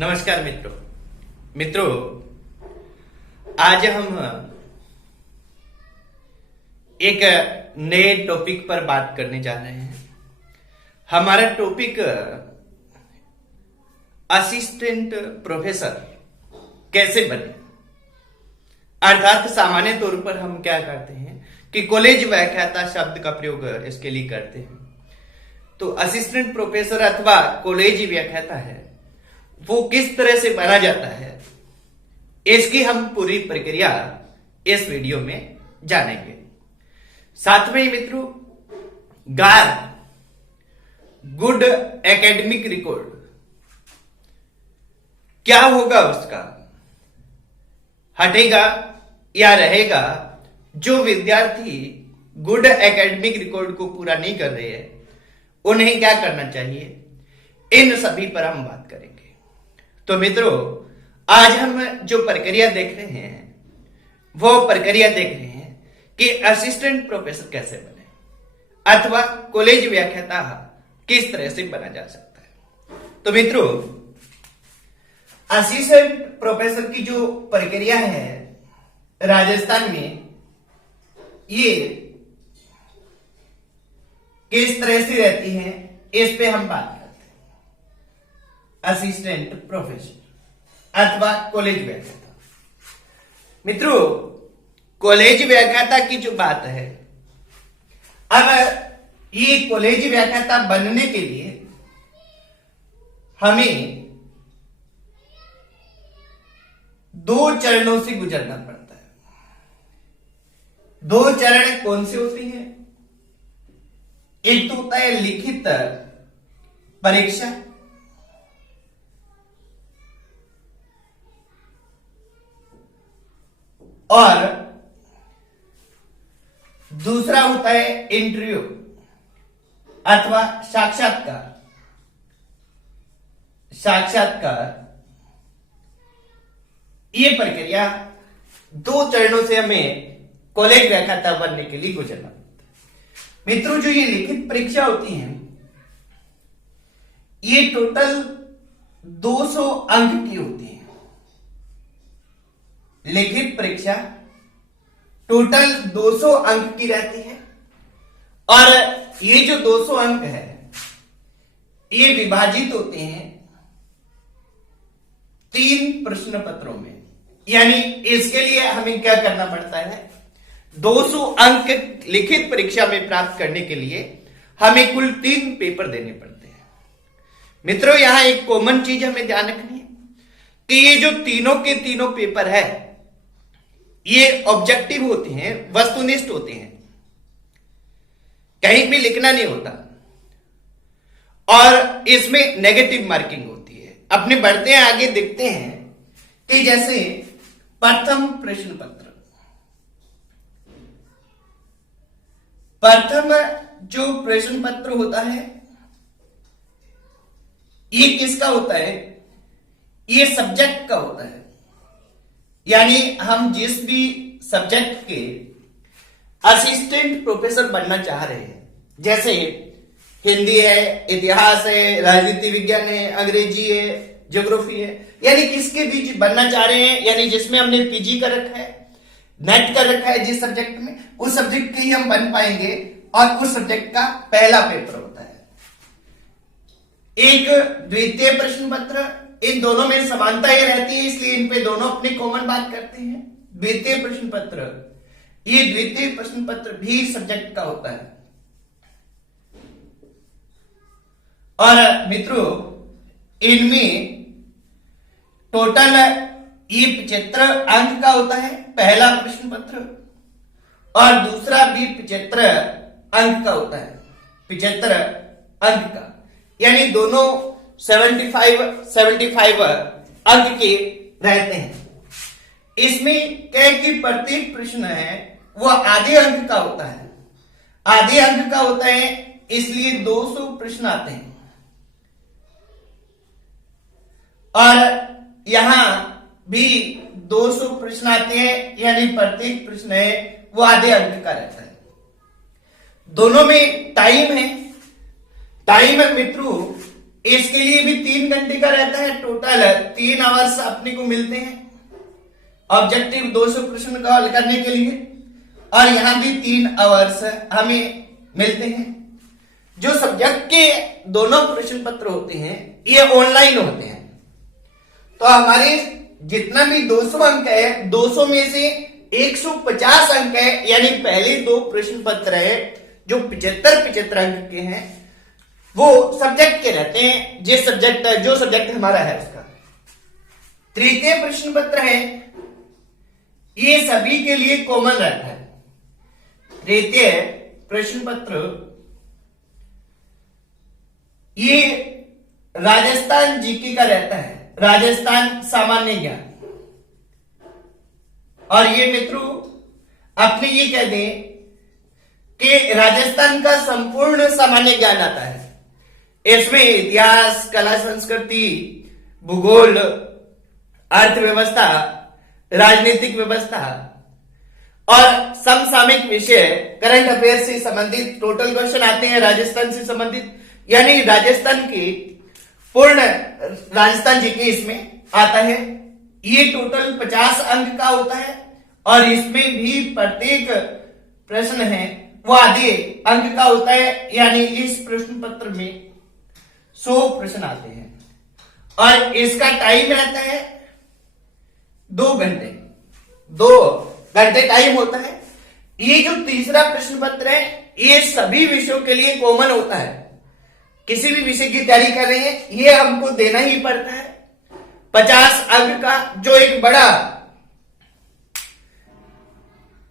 नमस्कार मित्रों, आज हम एक नए टॉपिक पर बात करने जा रहे हैं। हमारा टॉपिक असिस्टेंट प्रोफेसर कैसे बने। अर्थात सामान्य तौर पर हम क्या करते हैं कि कॉलेज व्याख्याता शब्द का प्रयोग इसके लिए करते हैं। तो असिस्टेंट प्रोफेसर अथवा कॉलेज व्याख्याता है वो किस तरह से बना जाता है, इसकी हम पूरी प्रक्रिया इस वीडियो में जानेंगे। साथ में मित्रों, गार गुड एकेडमिक रिकॉर्ड क्या होगा, उसका हटेगा या रहेगा। जो विद्यार्थी गुड एकेडमिक रिकॉर्ड को पूरा नहीं कर रहे हैं उन्हें क्या करना चाहिए, इन सभी पर हम बात करेंगे। तो मित्रों, आज हम जो प्रक्रिया देख रहे हैं वो प्रक्रिया देख रहे हैं कि असिस्टेंट प्रोफेसर कैसे बने अथवा कॉलेज व्याख्याता किस तरह से बना जा सकता है। तो मित्रों, असिस्टेंट प्रोफेसर की जो प्रक्रिया है राजस्थान में, ये किस तरह से रहती है इस पे हम बात करते हैं। असिस्टेंट प्रोफेसर अथवा कॉलेज व्याख्याता। मित्रों, कॉलेज व्याख्याता की जो बात है, अब ये कॉलेज व्याख्याता बनने के लिए हमें दो चरणों से गुजरना पड़ता है। दो चरण कौन से होते हैं? एक तो होता है लिखित परीक्षा और दूसरा होता है इंटरव्यू अथवा साक्षात्कार। ये प्रक्रिया दो चरणों से हमें कॉलेज व्याख्याता बनने के लिए गुजरना पड़ता है। मित्रों, जो ये लिखित परीक्षा होती है ये टोटल 200 अंक की होती है। लिखित परीक्षा टोटल 200 अंक की रहती है और ये जो 200 अंक है ये विभाजित होते हैं 3 प्रश्न पत्रों में। यानी इसके लिए हमें क्या करना पड़ता है, 200 अंक लिखित परीक्षा में प्राप्त करने के लिए हमें कुल 3 पेपर देने पड़ते हैं। मित्रों, यहां एक कॉमन चीज हमें ध्यान रखनी है कि ये जो तीनों के तीनों पेपर है ये ऑब्जेक्टिव होते हैं, वस्तुनिष्ठ होते हैं, कहीं भी लिखना नहीं होता और इसमें नेगेटिव मार्किंग होती है। अपने बढ़ते हैं आगे, देखते हैं कि जैसे प्रथम प्रश्न जो प्रश्न पत्र होता है ये किसका होता है? ये सब्जेक्ट का होता है। यानी हम जिस भी सब्जेक्ट के असिस्टेंट प्रोफेसर बनना चाह रहे हैं, जैसे हिंदी है, इतिहास है, राजनीति विज्ञान है, अंग्रेजी है, ज्योग्राफी है, यानी किसके बीच बनना चाह रहे हैं, यानी जिसमें हमने पीजी कर रखा है, नेट कर रखा है जिस सब्जेक्ट में, उस सब्जेक्ट के ही हम बन पाएंगे और उस सब्जेक्ट का पहला पेपर होता है। एक द्वितीय प्रश्न पत्र, इन दोनों में समानता ही रहती है इसलिए इन पे दोनों अपनी कॉमन बात करते हैं। द्वितीय प्रश्न पत्र, ये द्वितीय प्रश्न पत्र भी सब्जेक्ट का होता है। और मित्रों, इनमें टोटल ये 75 अंक का होता है पहला प्रश्न पत्र और दूसरा भी 75 अंक का होता है, 75 अंक का, यानी दोनों 75 अंक के रहते हैं। इसमें क्या कि प्रत्येक प्रश्न है वो आधे अंक का होता है। आधे अंक का होता है इसलिए 200 प्रश्न आते हैं और यहां भी 200 प्रश्न आते हैं, यानी प्रत्येक प्रश्न है वो आधे अंक का रहता है। दोनों में टाइम है। टाइम मित्रों इसके लिए भी 3 घंटे का रहता है। टोटल 3 आवर्स अपने को मिलते हैं ऑब्जेक्टिव 200 प्रश्न का हल करने के लिए, और यहां भी 3 आवर्स हमें मिलते हैं। जो सब्जेक्ट के दोनों प्रश्न पत्र होते हैं ये ऑनलाइन होते हैं, तो हमारे जितना भी 200 अंक है, 200 में से 150 अंक है, यानी पहले 2 प्रश्न पत्र है जो 75 अंक के हैं, वो सब्जेक्ट के रहते हैं। जो सब्जेक्ट हमारा है उसका। तृतीय प्रश्न पत्र है, ये सभी के लिए कॉमन रहता है। तृतीय प्रश्न पत्र ये राजस्थान जीके का रहता है, राजस्थान सामान्य ज्ञान। और ये मित्रों अपने ये कह दें कि राजस्थान का संपूर्ण सामान्य ज्ञान आता है। इसमें इतिहास, कला संस्कृति, भूगोल, अर्थव्यवस्था, राजनीतिक व्यवस्था और समसामयिक विषय, करंट अफेयर से संबंधित टोटल क्वेश्चन आते हैं राजस्थान से संबंधित, यानी राजस्थान की पूर्ण राजस्थान जीके इसमें आता है। ये टोटल 50 अंक का होता है और इसमें भी प्रत्येक प्रश्न है वो आधे अंक का होता है, यानी इस प्रश्न पत्र में 100 प्रश्न आते हैं और इसका टाइम रहता है 2 घंटे। 2 घंटे टाइम होता है। ये जो तीसरा प्रश्न पत्र है ये सभी विषयों के लिए कॉमन होता है। किसी भी विषय की तैयारी कर रहे हैं ये हमको देना ही पड़ता है 50 अंक का, जो एक बड़ा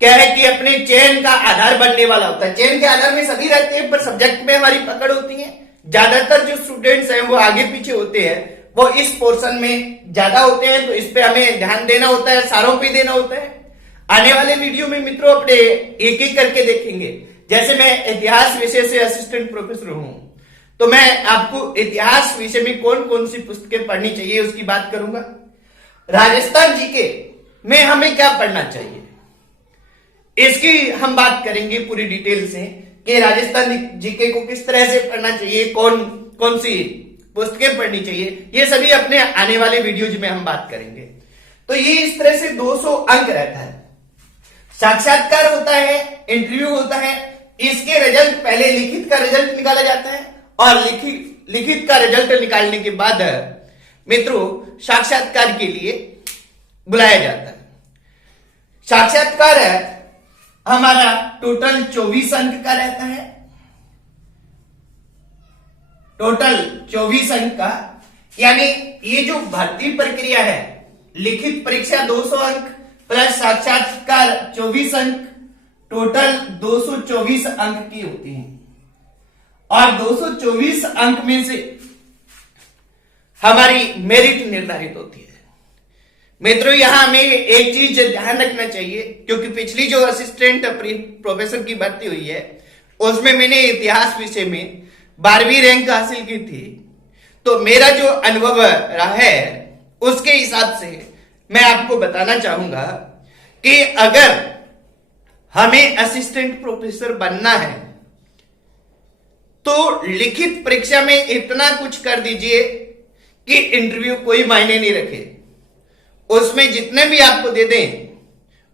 क्या है कि अपने चयन का आधार बनने वाला होता है। चयन के आधार में सभी रहते हैं, पर सब्जेक्ट में हमारी पकड़ होती है। ज्यादातर जो स्टूडेंट्स हैं वो आगे पीछे होते हैं, वो इस पोर्शन में ज्यादा होते हैं, तो इस पे हमें ध्यान देना होता है, सारों पे देना होता है। आने वाले वीडियो में मित्रों अपने एक एक करके देखेंगे। जैसे मैं इतिहास विषय से असिस्टेंट प्रोफेसर हूं, तो मैं आपको इतिहास विषय में कौन कौन सी पुस्तकें पढ़नी चाहिए उसकी बात करूंगा। राजस्थान जीके में हमें क्या पढ़ना चाहिए इसकी हम बात करेंगे पूरी डिटेल से, कि राजस्थान जीके को किस तरह से पढ़ना चाहिए, कौन कौन सी पुस्तकें पढ़नी चाहिए, ये सभी अपने आने वाले वीडियोज में हम बात करेंगे। तो ये इस तरह से 200 अंक रहता है। साक्षात्कार होता है, इंटरव्यू होता है। इसके रिजल्ट पहले लिखित का रिजल्ट निकाला जाता है और लिखित का रिजल्ट निकालने के बाद मित्रों साक्षात्कार के लिए बुलाया जाता है। साक्षात्कार हमारा टोटल 24 अंक का रहता है। टोटल 24 अंक का, यानी ये जो भर्ती प्रक्रिया है, लिखित परीक्षा 200 अंक प्लस साक्षात्कार 24 अंक, टोटल 224 अंक की होती है। और 224 अंक में से हमारी मेरिट निर्धारित होती है। मित्रों यहां हमें एक चीज ध्यान रखना चाहिए, क्योंकि पिछली जो असिस्टेंट प्रोफेसर की भर्ती हुई है उसमें मैंने इतिहास विषय में 12वीं रैंक हासिल की थी। तो मेरा जो अनुभव रहा है उसके हिसाब से मैं आपको बताना चाहूंगा कि अगर हमें असिस्टेंट प्रोफेसर बनना है तो लिखित परीक्षा में इतना कुछ कर दीजिए कि इंटरव्यू कोई मायने नहीं रखे। उसमें जितने भी आपको दे दें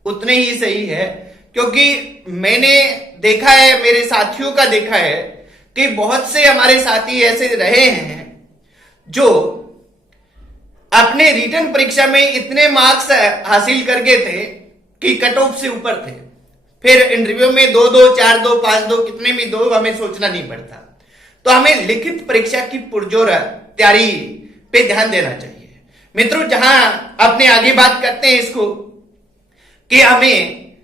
उतने ही सही है, क्योंकि मैंने देखा है, मेरे साथियों का देखा है कि बहुत से हमारे साथी ऐसे रहे हैं जो अपने रिटन परीक्षा में इतने मार्क्स हासिल कर गए थे कि कट ऑफ से ऊपर थे, फिर इंटरव्यू में 2-2, 4-2, 5-2 कितने भी दो हमें सोचना नहीं पड़ता। तो हमें लिखित परीक्षा की पुरजोर तैयारी पे ध्यान देना चाहिए। मित्रों जहां अपने आगे बात करते हैं इसको कि हमें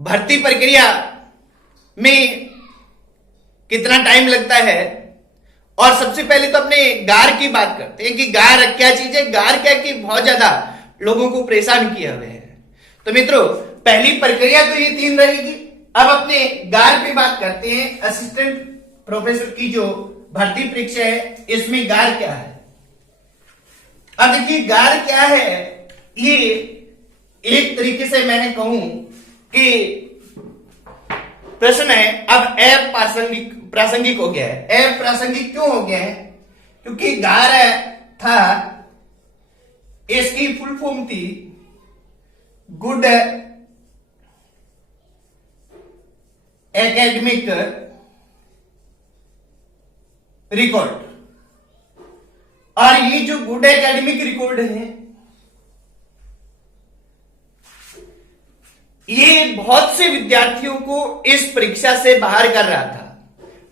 भर्ती प्रक्रिया में कितना टाइम लगता है, और सबसे पहले तो अपने गार की बात करते हैं कि गार क्या चीज है। गार क्या कि बहुत ज्यादा लोगों को परेशान किया हुआ है। तो मित्रों पहली प्रक्रिया तो ये 3 रहेगी। अब अपने गार पे बात करते हैं। असिस्टेंट प्रोफेसर की जो भर्ती परीक्षा है इसमें गार क्या है। अब देखिए गार क्या है, ये एक तरीके से मैं कहूं कि प्रश्न है। अब अप्रासंगिक हो गया है। अप्रासंगिक क्यों हो गया है? क्योंकि गार था, इसकी फुल फॉर्म थी गुड एकेडमिक रिकॉर्ड। और ये जो गुड एकेडमिक रिकॉर्ड है, ये बहुत से विद्यार्थियों को इस परीक्षा से बाहर कर रहा था।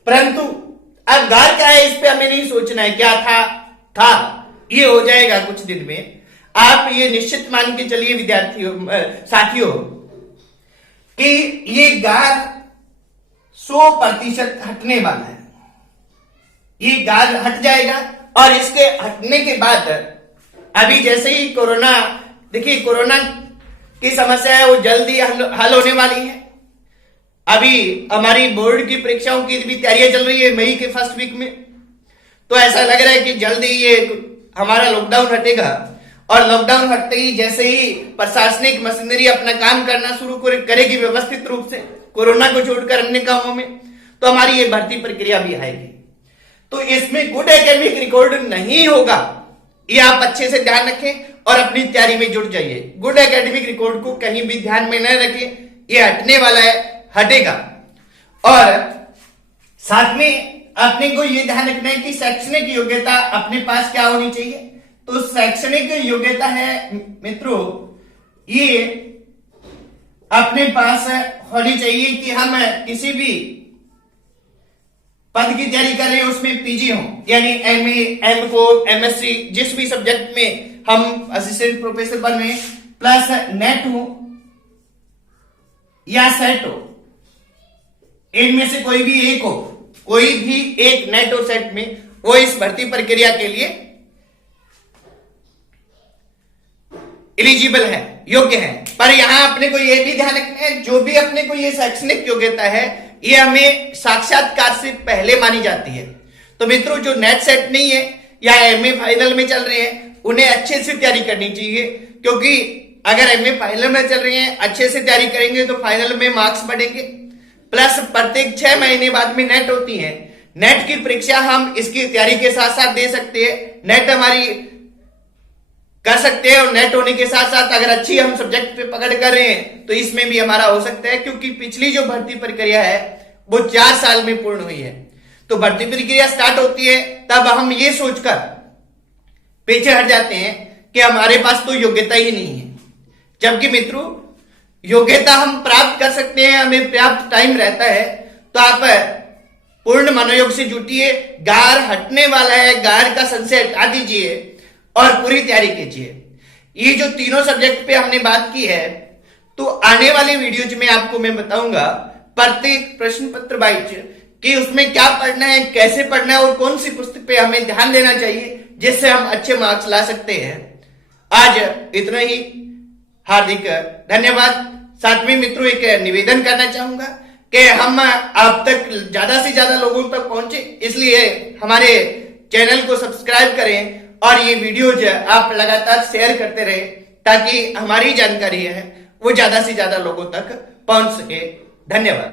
परंतु अब गार क्या है, इस पे हमें नहीं सोचना है। क्या था ये हो जाएगा कुछ दिन में। आप ये निश्चित मान के चलिए विद्यार्थियों, साथियों, कि ये गार 100% हटने वाला है। ये गार हट जाएगा और इसके हटने के बाद अभी जैसे ही कोरोना, देखिए कोरोना की समस्या है वो जल्दी हल होने वाली है। अभी हमारी बोर्ड की परीक्षाओं की भी तैयारियां चल रही है मई के फर्स्ट वीक में। तो ऐसा लग रहा है कि जल्दी ये हमारा लॉकडाउन हटेगा और लॉकडाउन हटते ही जैसे ही प्रशासनिक मशीनरी अपना काम करना शुरू करेगी व्यवस्थित रूप से, कोरोना को छोड़कर अन्य कामों में, तो हमारी ये भर्ती प्रक्रिया भी आएगी। तो इसमें गुड एकेडमिक रिकॉर्ड नहीं होगा, ये आप अच्छे से ध्यान रखें और अपनी तैयारी में जुट जाइए। गुड एकेडमिक रिकॉर्ड को कहीं भी ध्यान में न रखें, ये हटने वाला है, हटेगा। और साथ में अपने को ये ध्यान रखना है कि शैक्षणिक योग्यता अपने पास क्या होनी चाहिए। तो शैक्षणिक योग्यता है मित्रों, ये अपने पास होनी चाहिए कि हम किसी भी पद की तैयारी कर रहे हैं उसमें पीजी हो, यानी एमए, एमकॉम, एमएससी, जिस भी सब्जेक्ट में हम असिस्टेंट प्रोफेसर बन रहे हैं, प्लस नेट हो या सेट हो, इनमें से कोई भी एक हो, कोई भी एक नेट और सेट में वो इस भर्ती प्रक्रिया के लिए एलिजिबल है, योग्य है। पर यहां अपने को यह भी ध्यान रखना है, जो भी अपने को ये शैक्षणिक योग्यता है ये हमें साक्षात्कार से पहले मानी जाती है। तो मित्रों, जो नेट सेट नहीं है या एमए फाइनल में चल रहे हैं उन्हें अच्छे से तैयारी करनी चाहिए, क्योंकि अगर एमए फाइनल में चल रहे हैं अच्छे से तैयारी करेंगे तो फाइनल में मार्क्स बढ़ेंगे। प्लस प्रत्येक 6 महीने बाद में नेट होती है, नेट की परीक्षा हम इसकी तैयारी के साथ साथ दे सकते हैं, नेट हमारी कर सकते हैं। और नेट होने के साथ साथ अगर अच्छी हम सब्जेक्ट पे पकड़ कर रहे हैं तो इसमें भी हमारा हो सकता है, क्योंकि पिछली जो भर्ती प्रक्रिया है वो 4 साल में पूर्ण हुई है। तो भर्ती प्रक्रिया स्टार्ट होती है तब हम ये सोचकर पीछे हट जाते हैं कि हमारे पास तो योग्यता ही नहीं है, जबकि मित्रों योग्यता हम प्राप्त कर सकते हैं, हमें पर्याप्त टाइम रहता है। तो आप पूर्ण मनोयोग से जुटिए, गार हटने वाला है, गार का संशय हटा दीजिए और पूरी तैयारी कीजिए। ये जो तीनों सब्जेक्ट पे हमने बात की है, तो आने वाले वीडियोज में आपको मैं बताऊंगा प्रत्येक प्रश्न पत्र वाइज कि उसमें क्या पढ़ना है, कैसे पढ़ना है और कौन सी पुस्तक पे हमें ध्यान देना चाहिए जिससे हम अच्छे मार्क्स ला सकते हैं। आज इतना ही, हार्दिक धन्यवाद। साथ में मित्रों एक निवेदन करना चाहूंगा कि हम आप तक ज्यादा से ज्यादा लोगों तक पहुंचे, इसलिए हमारे चैनल को सब्सक्राइब करें और ये वीडियोज आप लगातार शेयर करते रहे, ताकि हमारी जानकारी है वो ज्यादा से ज्यादा लोगों तक पहुंच सके। धन्यवाद।